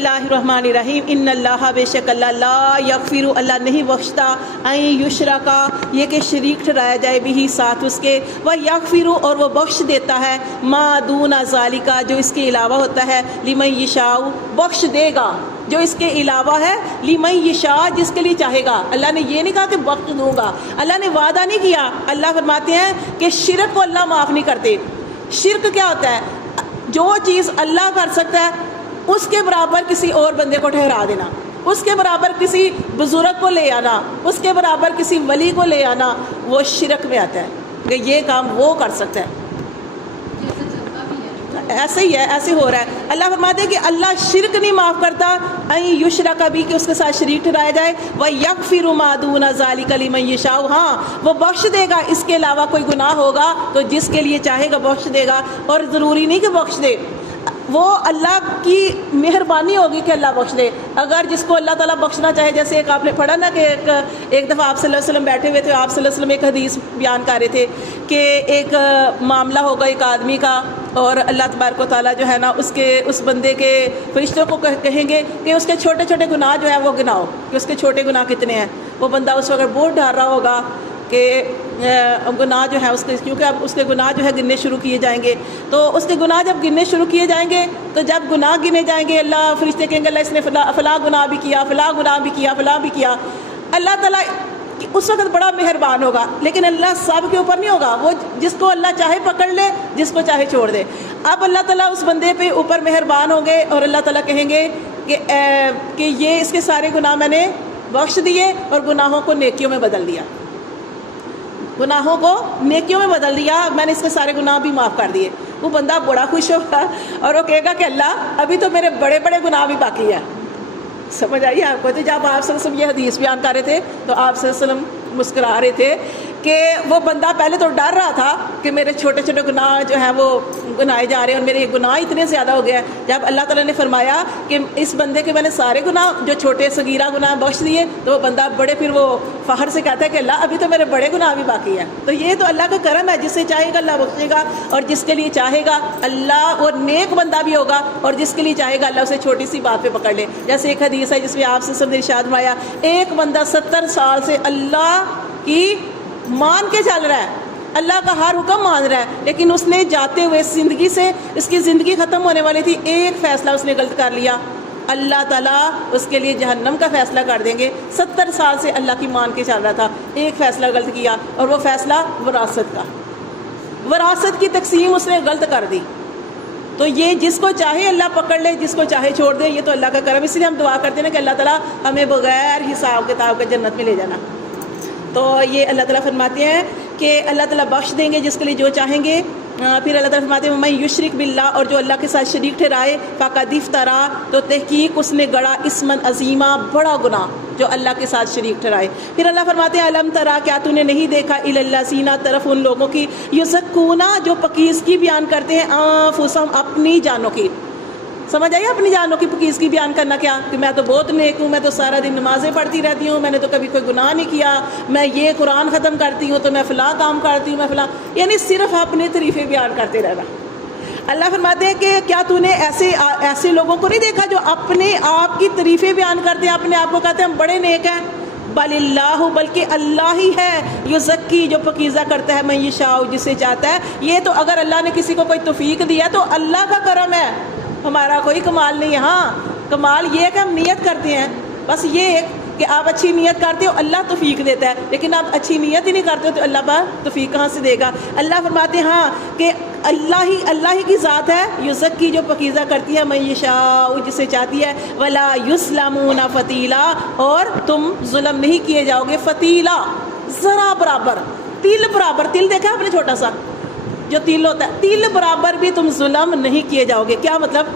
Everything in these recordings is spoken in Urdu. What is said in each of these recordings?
اللہ الرحمن الرحیم ان اللہ بے شک اللہ لا یغفر اللہ نہیں بخشتا ان یشرکا یہ کہ شریک ٹھہرایا جائے بھی ساتھ اس کے وہ یغفر اور وہ بخش دیتا ہے ما دون ذالک جو اس کے علاوہ ہوتا ہے لمن یشاء بخش دے گا جو اس کے علاوہ ہے لمن یشاء جس کے لیے چاہے گا. اللہ نے یہ نہیں کہا کہ بخش دوں گا, اللہ نے وعدہ نہیں کیا. اللہ فرماتے ہیں کہ شرک کو اللہ معاف نہیں کرتے. شرک کیا ہوتا ہے؟ جو چیز اللہ کر سکتا ہے اس کے برابر کسی اور بندے کو ٹھہرا دینا, اس کے برابر کسی بزرگ کو لے آنا, اس کے برابر کسی ولی کو لے آنا, وہ شرک میں آتا ہے کہ یہ کام وہ کر سکتا ہے. ایسے ہی ہے, ایسے ہو رہا ہے. اللہ فرماتے ہیں کہ اللہ شرک نہیں معاف کرتا ان یشرک بھی کہ اس کے ساتھ شریک ٹھہرایا جائے و یغفر ما دون ذالک لمن یشاء ہاں وہ بخش دے گا اس کے علاوہ کوئی گناہ ہوگا تو جس کے لیے چاہے گا بخش دے گا. اور ضروری نہیں کہ بخش دے, وہ اللہ کی مہربانی ہوگی کہ اللہ بخش دے. اگر جس کو اللہ تعالیٰ بخشنا چاہے, جیسے ایک آپ نے پڑھا نا کہ ایک دفعہ آپ صلی اللہ علیہ وسلم بیٹھے ہوئے تھے, آپ صلی اللہ علیہ وسلم ایک حدیث بیان کر رہے تھے کہ ایک معاملہ ہوگا ایک آدمی کا, اور اللہ تبارک و تعالیٰ جو ہے نا اس بندے کے فرشتوں کو کہیں گے کہ اس کے چھوٹے چھوٹے گناہ جو ہیں وہ گناؤ, کہ اس کے چھوٹے گناہ کتنے ہیں. وہ بندہ اس وقت بہت ڈر رہا ہوگا کہ گناہ جو ہے اس کے, کیونکہ اب اس کے گناہ جو ہے گننے شروع کیے جائیں گے. تو اس کے گناہ جب گننے شروع کیے جائیں گے تو جب گناہ گنے جائیں گے, اللہ فرشتے کہیں گے اللہ اس نے فلاں گناہ بھی کیا, فلاں گناہ بھی کیا, فلاں بھی کیا. اللہ تعالیٰ اس وقت بڑا مہربان ہوگا, لیکن اللہ سب کے اوپر نہیں ہوگا. وہ جس کو اللہ چاہے پکڑ لے, جس کو چاہے چھوڑ دے. اب اللہ تعالیٰ اس بندے پہ اوپر مہربان ہوں گے اور اللہ تعالیٰ کہیں گے کہ یہ اس کے سارے گناہ میں نے بخش دیے اور گناہوں کو نیکیوں میں بدل دیا, گناہوں کو نیکیوں میں بدل دیا, میں نے اس کے سارے گناہ بھی معاف کر دیے. وہ بندہ بڑا خوش ہوگا اور وہ کہے گا کہ اللہ ابھی تو میرے بڑے بڑے گناہ بھی باقی ہیں. سمجھ آئیے آپ کو؟ تو جب آپ صلی اللہ علیہ وسلم یہ حدیث بیان کر رہے تھے تو آپ صلی اللہ علیہ وسلم مسکرا رہے تھے کہ وہ بندہ پہلے تو ڈر رہا تھا کہ میرے چھوٹے چھوٹے گناہ جو ہیں وہ گنائے جا رہے ہیں اور میرے گناہ اتنے زیادہ ہو گئے ہیں. جب اللہ تعالیٰ نے فرمایا کہ اس بندے کے میں نے سارے گناہ جو چھوٹے صغیرہ گناہ بخش دیے, تو وہ بندہ بڑے پھر وہ فخر سے کہتا ہے کہ اللہ ابھی تو میرے بڑے گناہ بھی باقی ہیں. تو یہ تو اللہ کا کرم ہے, جس سے چاہے گا اللہ بخشے گا اور جس کے لیے چاہے گا اللہ, اور نیک بندہ بھی ہوگا, اور جس کے لیے چاہے گا اللہ اسے چھوٹی سی بات پہ پکڑ لے. جیسے ایک حدیث ہے جس میں آپ سے ارشاد فرمایا ایک بندہ 70 سال سے اللہ کی مان کے چل رہا ہے, اللہ کا ہر حکم مان رہا ہے, لیکن اس نے جاتے ہوئے زندگی سے, اس کی زندگی ختم ہونے والی تھی, ایک فیصلہ اس نے غلط کر لیا, اللہ تعالیٰ اس کے لیے جہنم کا فیصلہ کر دیں گے. 70 سال سے اللہ کی مان کے چل رہا تھا, ایک فیصلہ غلط کیا, اور وہ فیصلہ وراثت کا, وراثت کی تقسیم اس نے غلط کر دی. تو یہ جس کو چاہے اللہ پکڑ لے, جس کو چاہے چھوڑ دے, یہ تو اللہ کا کرم. اس لیے ہم دعا کرتے ہیں کہ اللہ تعالیٰ ہمیں بغیر حساب کتاب کے جنت میں لے جانا. تو یہ اللہ تعالیٰ فرماتے ہیں کہ اللہ تعالیٰ بخش دیں گے جس کے لیے جو چاہیں گے. پھر اللہ تعالیٰ فرماتے ہیں میں یشرک باللہ اور جو اللہ کے ساتھ شریک ٹھہرائے فقد افترا تو تحقیق اس نے گڑا اسمن عظیمہ بڑا گناہ, جو اللہ کے ساتھ شریک ٹھہرائے. پھر اللہ فرماتے ہیں الم ترا کیا تو نے نہیں دیکھا الی الذین طرف ان لوگوں کی یزکون جو پکیزگی بیان کرتے ہیں انفسہم اپنی جانوں کی. سمجھ آئیے اپنی جانوں کی پکیزگی بیان کرنا, کیا کہ میں تو بہت نیک ہوں, میں تو سارا دن نمازیں پڑھتی رہتی ہوں, میں نے تو کبھی کوئی گناہ نہیں کیا, میں یہ قرآن ختم کرتی ہوں تو میں فلاں کام کرتی ہوں, میں فلاں, یعنی صرف اپنے طریقے بیان کرتے رہنا. اللہ فرماتے ہیں کہ کیا تو نے ایسے لوگوں کو نہیں دیکھا جو اپنے آپ کی تعریفیں بیان کرتے ہیں, اپنے آپ کو کہتے ہیں ہم بڑے نیک ہیں. بل اللہ بلکہ اللہ ہی ہے یزکی جو پکیزہ کرتا ہے من یشاء جسے چاہتا ہے. یہ تو اگر اللہ نے کسی کو کوئی توفیق دیا تو اللہ کا کرم ہے, ہمارا کوئی کمال نہیں ہے. ہاں کمال یہ ہے کہ ہم نیت کرتے ہیں, بس یہ ہے کہ آپ اچھی نیت کرتے ہو اللہ توفیق دیتا ہے, لیکن آپ اچھی نیت ہی نہیں کرتے ہو تو اللہ پر توفیق کہاں سے دے گا. اللہ فرماتے ہیں ہاں کہ اللہ ہی کی ذات ہے یزکی جو پکیزہ کرتی ہے من یشاء جسے چاہتی ہے. ولا یسلمون فتیلا اور تم ظلم نہیں کیے جاؤ گے فتیلا ذرا برابر, تل برابر, تل دیکھا آپ نے چھوٹا سا جو تل ہوتا ہے, تل برابر بھی تم ظلم نہیں کیے جاؤ گے. کیا مطلب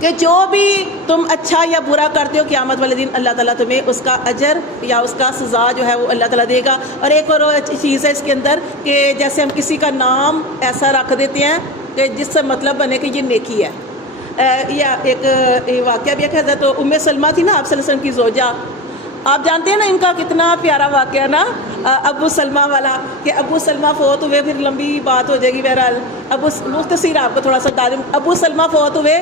کہ جو بھی تم اچھا یا برا کرتے ہو قیامت والے دن اللہ تعالیٰ تمہیں اس کا اجر یا اس کا سزا جو ہے وہ اللہ تعالیٰ دے گا. اور ایک اور چیز ہے اس کے اندر کہ جیسے ہم کسی کا نام ایسا رکھ دیتے ہیں کہ جس سے مطلب بنے کہ یہ نیکی ہے. یا ایک واقعہ بھی ہے, تو ام سلمہ تھی نا آپ صلی اللہ علیہ وسلم کی زوجہ, آپ جانتے ہیں نا ان کا کتنا پیارا واقعہ نا ابو سلمہ والا, کہ ابو سلمہ فوت ہوئے, پھر لمبی بات ہو جائے گی بہرحال, مختصر آپ کو تھوڑا سا تعلیم. ابو سلمہ فوت ہوئے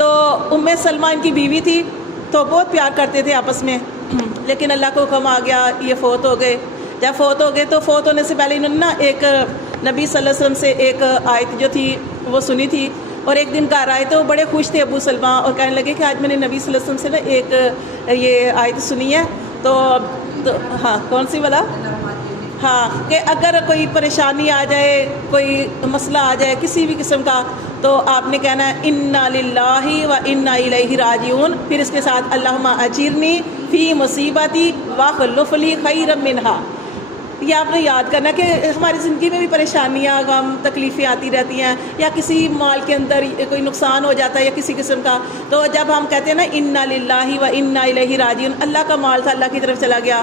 تو ام سلمہ ان کی بیوی تھی، تو بہت پیار کرتے تھے آپس میں، لیکن اللہ کو حکم آ گیا یہ فوت ہو گئے۔ جب فوت ہو گئے تو فوت ہونے سے پہلے انہوں نے نا ایک نبی صلی اللہ علیہ وسلم سے ایک آیت جو تھی وہ سنی تھی، اور ایک دن گھر آئے تو بڑے خوش تھے ابو سلمہ، اور کہنے لگے کہ آج میں نے نبی صلی اللہ علیہ وسلم سے نا ایک یہ آیت سنی ہے، تو ہاں کون سی والا؟ ہاں کہ اگر کوئی پریشانی آ جائے، کوئی مسئلہ آ جائے کسی بھی قسم کا، تو آپ نے کہنا ہے انا للہ و انا الیہ راجعون، پھر اس کے ساتھ اللہم اجرنی فی مصیبتی واخلف لی خیرا منہا۔ یہ آپ نے یاد کرنا کہ ہماری زندگی میں بھی پریشانیاں، غم، تکلیفیں آتی رہتی ہیں، یا کسی مال کے اندر کوئی نقصان ہو جاتا ہے یا کسی قسم کا، تو جب ہم کہتے ہیں نا انا للہ و انا الیہ راجعون، اللہ کا مال تھا اللہ کی طرف چلا گیا،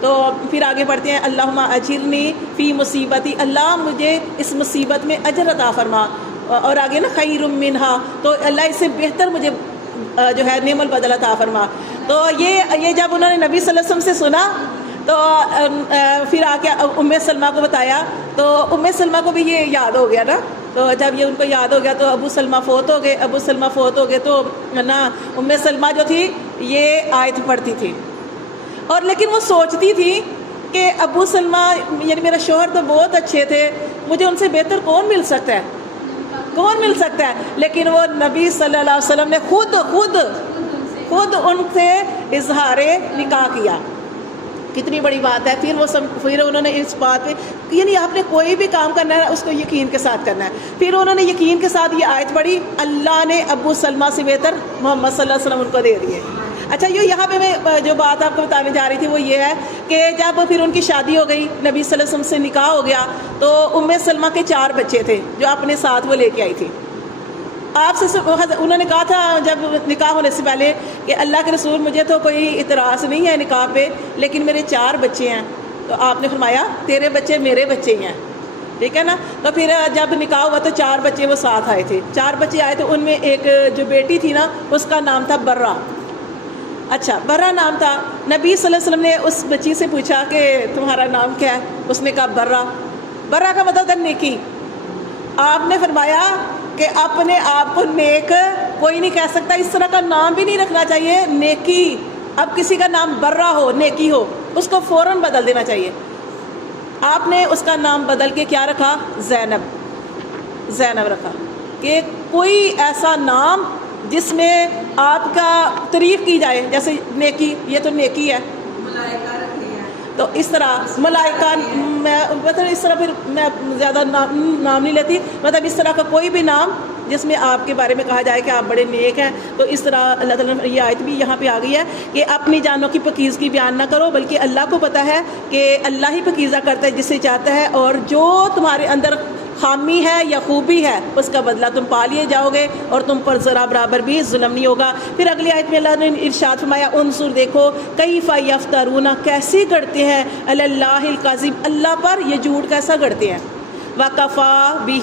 تو پھر آگے بڑھتے ہیں اللہم اجرنی فی مصیبتی، اللہ مجھے اس مصیبت میں اجر عطا فرما، اور آگے نا خیر منہا، تو اللہ اس سے بہتر مجھے جو ہے نعم البدل عطا فرما۔ تو یہ جب انہوں نے نبی صلی اللہ علیہ وسلم سے سنا تو پھر آ کے ام سلمہ کو بتایا، تو ام سلمہ کو بھی یہ یاد ہو گیا نا، تو جب یہ ان کو یاد ہو گیا تو ابو سلمہ فوت ہو گئے، تو نا ام سلمہ جو تھی یہ آیت پڑھتی تھی، اور لیکن وہ سوچتی تھی کہ ابو سلمہ یعنی میرا شوہر تو بہت اچھے تھے، مجھے ان سے بہتر کون مل سکتا ہے، لیکن وہ نبی صلی اللہ علیہ وسلم نے خود ان سے اظہار نکاح کیا۔ کتنی بڑی بات ہے۔ پھر انہوں نے اس بات پہ، یعنی آپ نے کوئی بھی کام کرنا ہے اس کو یقین کے ساتھ کرنا ہے۔ پھر انہوں نے یقین کے ساتھ یہ آیت پڑھی، اللہ نے ابو سلمہ سے بہتر محمد صلی اللہ علیہ وسلم ان کو دے دیے۔ اچھا یہاں پہ میں جو بات آپ کو بتانے جا رہی تھی وہ یہ ہے کہ جب پھر ان کی شادی ہو گئی، نبی صلی اللہ علیہ وسلم سے نکاح ہو گیا، تو ام سلمہ کے 4 بچے تھے جو اپنے ساتھ وہ لے کے آئی تھی۔ آپ سے انہوں نے کہا تھا جب نکاح ہونے سے پہلے کہ اللہ کے رسول مجھے تو کوئی اعتراض نہیں ہے نکاح پہ، لیکن میرے 4 بچے ہیں، تو آپ نے فرمایا تیرے بچے میرے بچے ہی ہیں، ٹھیک ہے نا۔ تو پھر جب نکاح ہوا تو 4 بچے وہ ساتھ آئے تھے، 4 بچے آئے تو ان میں ایک جو بیٹی تھی نا اس کا نام تھا برہ۔ اچھا برہ نام تھا۔ نبی صلی اللہ علیہ وسلم نے اس بچی سے پوچھا کہ تمہارا نام کیا ہے؟ اس نے کہا برہ۔ برہ کا مطلب تھا نیکی۔ آپ نے فرمایا کہ اپنے آپ کو نیک کوئی نہیں کہہ سکتا، اس طرح کا نام بھی نہیں رکھنا چاہیے نیکی۔ اب کسی کا نام برہ ہو، نیکی ہو، اس کو فوراً بدل دینا چاہیے۔ آپ نے اس کا نام بدل کے کیا رکھا؟ زینب رکھا، کہ کوئی ایسا نام جس میں آپ کا تعریف کی جائے، جیسے نیکی، یہ تو نیکی ہے، تو اس طرح ملائکہ، مطلب اس طرح پھر میں زیادہ نام نہیں لیتی، مطلب اس طرح کا کوئی بھی نام جس میں آپ کے بارے میں کہا جائے کہ آپ بڑے نیک ہیں۔ تو اس طرح اللہ تعالیٰ نے یہ آیت بھی یہاں پہ آ گئی ہے کہ اپنی جانوں کی پاکیزگی بیان نہ کرو، بلکہ اللہ کو پتہ ہے کہ اللہ ہی پاکیزہ کرتا ہے جسے چاہتا ہے، اور جو تمہارے اندر خامی ہے یا خوبی ہے اس کا بدلہ تم پا لیے جاؤ گے، اور تم پر ذرا برابر بھی ظلم نہیں ہوگا۔ پھر اگلی آیت میں اللہ نے ارشاد فرمایا انظر، دیکھو کیف یفترون، کیسے گڑھتے ہیں، علی اللہ الکذب، اللہ پر یہ جھوٹ کیسا گڑھتے ہیں، وکفی بہ